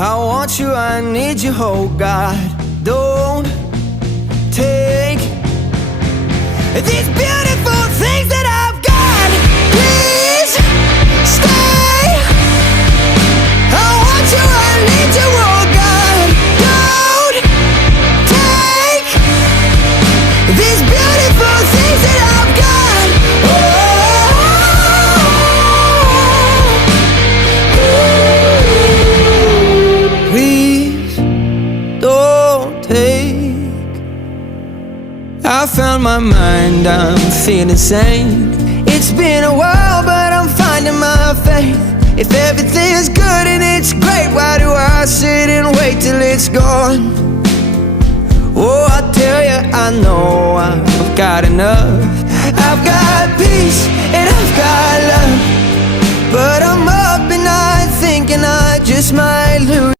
I want you, I need you, oh God. Don't take these beautiful things that I've got. Please stay. I want you, I need you, oh God. Don't take these beautiful things that I've got. Please don't take. I found my mind, I'm feeling sane. It's been a while, but I'm finding my faith. If everything's good and it's great, why do I sit and wait till it's gone? Oh, I tell you, I know I've got enough. I've got peace and I've got love, but I'm up and I thinking I just might lose.